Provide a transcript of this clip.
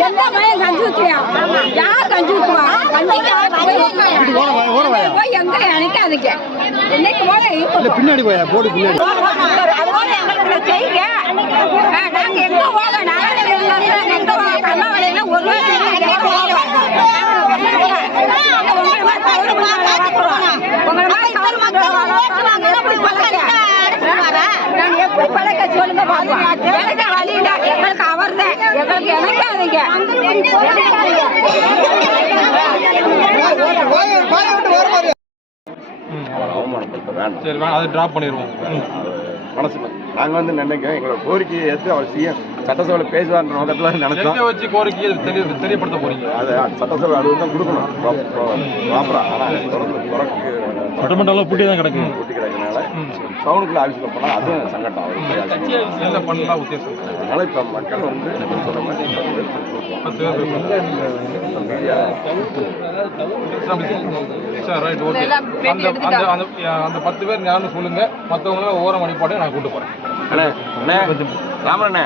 எல்லாமே கஞ்சி ஊற்றுவியா யார் கஞ்சி ஊற்றுவா கண்டிப்பாக போய் எங்க பின்னாடி போய் போடு பின்னாடி பழக்க சொல்லுங்க. எனக்கு வழி இல்ல. எங்களுக்கு அவர்தான். எங்களுக்கு நினைக்காதீங்க. அவமானப்படுத்த வேண்டாம் சரி வேணாம் அதை ட்ராப் பண்ணிடுவோம். மனசு நாங்கள் வந்து நினைக்கிறோம் எங்களோட கோரிக்கையை ஏற்று அவர் சிஎம் சட்டசபையில் பேசுவார்ன்ற நோக்கத்தில் நினைச்சோம். வச்சு கோரிக்கையை தெரிய தெரியப்படுத்த போறீங்க? அது சட்டசபை அலுவலகம் தான் கொடுக்கணும். ப்ராப்பராக ஆனால் திறந்து திறக்கு சட்டமன்றம் பூட்டி தான் கிடக்கு. ஒட்டி கிடக்கிறனால டவுனுக்குள்ள ஆஃபீஸில் போனால் அதுவும் சங்கட்டம் அவருக்கு என்ன பண்ணலாம் உத்தேசம்? அதனால இப்போ மக்கள் வந்து நம்ம சொல்ற சரி ரைட் ஓகே அந்த அந்த அந்த அந்த பத்து பேர் யாருன்னு சொல்லுங்க. மற்றவங்கள ஓரம் அடிப்பாடு நான் கூட்டு போறேன். அண்ணே அண்ணே ராமண்ணே.